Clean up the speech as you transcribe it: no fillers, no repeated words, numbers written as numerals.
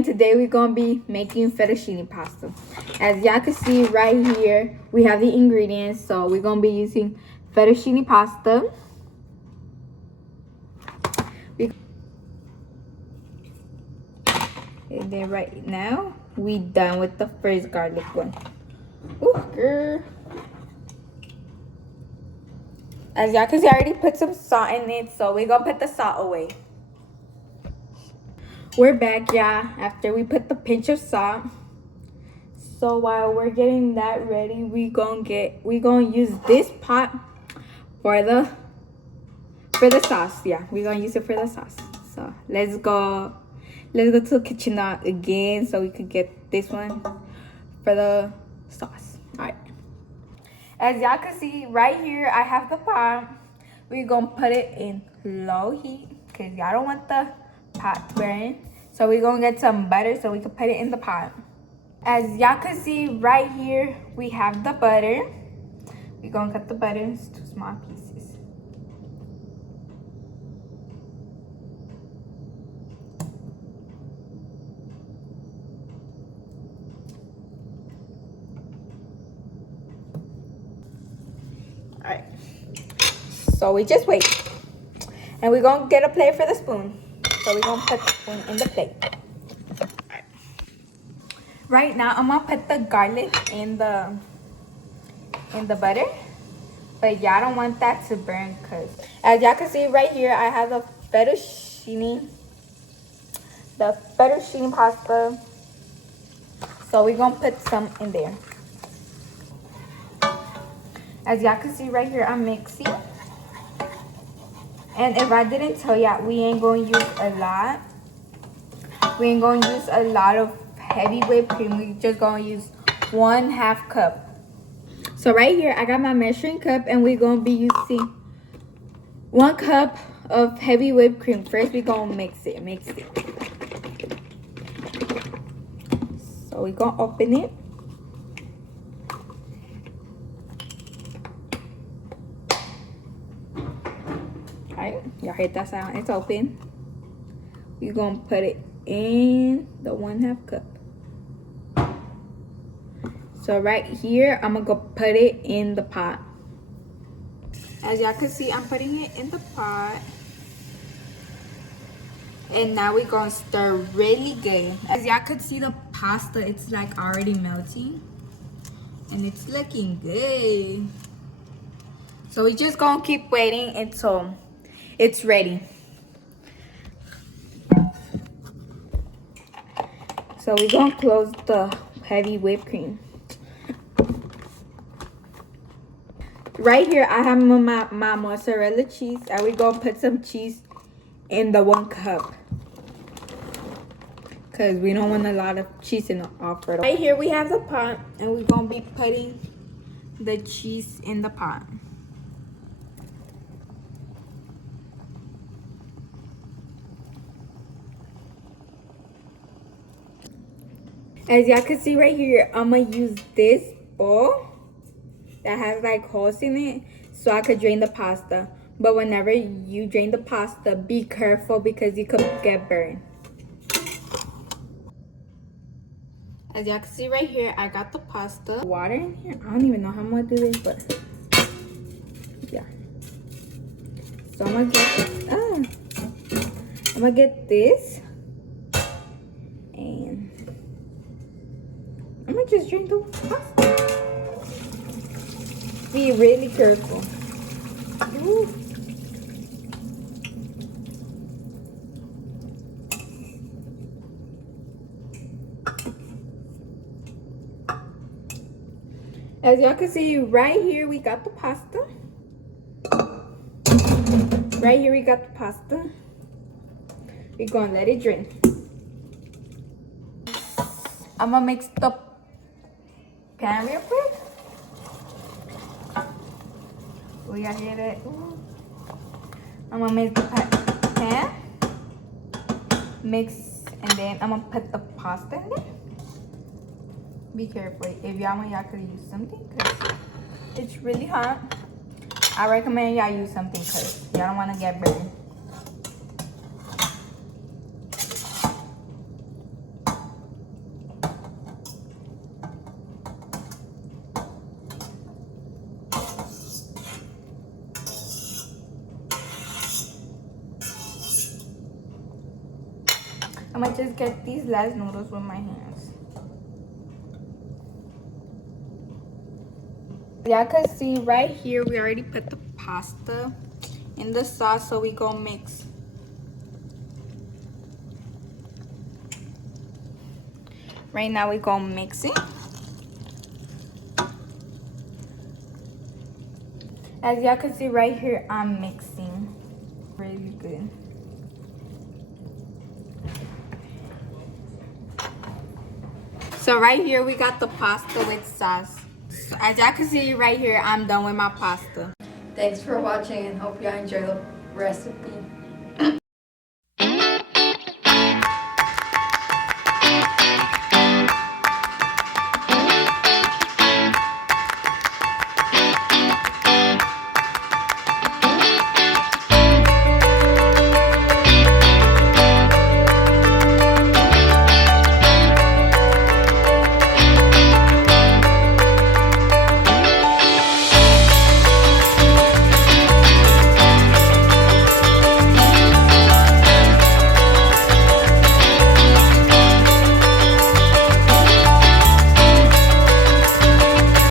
and today we're gonna be making fettuccine pasta. As y'all can see right here, we have the ingredients. So we're gonna be using fettuccine pasta. And then right now, we done with the first garlic one. Ooh, girl. As y'all can see, I already put some salt in it, so we're gonna put the salt away. We're back, y'all, after we put the pinch of salt. So while we're getting that ready, we gonna use this pot for the sauce. Yeah, we're gonna use it for the sauce. So let's go to the kitchen now again so we could get this one for the sauce. All right. As y'all can see right here, I have the pot. We're gonna put it in low heat because y'all don't want the pot to burn. So we're gonna get some butter so we can put it in the pot. As y'all can see right here, we have the butter. We're gonna cut the butter into small pieces. Alright. So we just wait. And we're gonna get a plate for the spoon. So we're gonna put the spoon in the plate. Alright. Right now I'm gonna put the garlic in the butter. But y'all don't want that to burn because as y'all can see right here, I have the fettuccine pasta. So we're gonna put some in there. As y'all can see right here, I'm mixing. And if I didn't tell y'all, we ain't gonna use a lot. We ain't gonna use a lot of heavy whipped cream. We just gonna use 1/2 cup. So right here, I got my measuring cup and we're gonna be using 1 cup of heavy whipped cream. First, we're gonna mix it. So we're gonna open it. Alright, y'all heard that sound? It's open. We're gonna put it in the 1/2 cup. So right here, I'm gonna go put it in the pot. As y'all can see, I'm putting it in the pot. And now we're gonna stir really good. As y'all could see the pasta, it's like already melting. And it's looking good. So we just gonna keep waiting until it's ready. So we're gonna close the heavy whipped cream. Right here, I have my mozzarella cheese, and we're gonna put some cheese in the 1 cup. Because we don't want a lot of cheese in the Alfredo. Right here, we have the pot, and we're gonna be putting the cheese in the pot. As y'all can see right here, I'm gonna use this bowl that has like holes in it so I could drain the pasta. But whenever you drain the pasta, be careful because you could get burned. As y'all can see right here, I got the pasta. Water in here. I don't even know how I'm gonna do this, but yeah. So I'm gonna get this. And I'm gonna just drain the pasta. Be really careful. Ooh. As y'all can see right here, we got the pasta. Right here, we got the pasta. We're gonna let it drain. I'm gonna mix the pan real quick. Oh, y'all hear that? Ooh. I'm gonna mix the pan. Mix, and then I'm gonna put the pasta in there. Be careful. If y'all want, y'all could use something because it's really hot. I recommend y'all use something because y'all don't want to get burned. I'm gonna just get these last noodles with my hands. Y'all can see right here, we already put the pasta in the sauce, so we gonna mix. Right now we gonna mix it. As y'all can see right here, I'm mixing really good. So right here we got the pasta with sauce. So as y'all can see right here, I'm done with my pasta. Thanks for watching and hope you enjoy the recipe.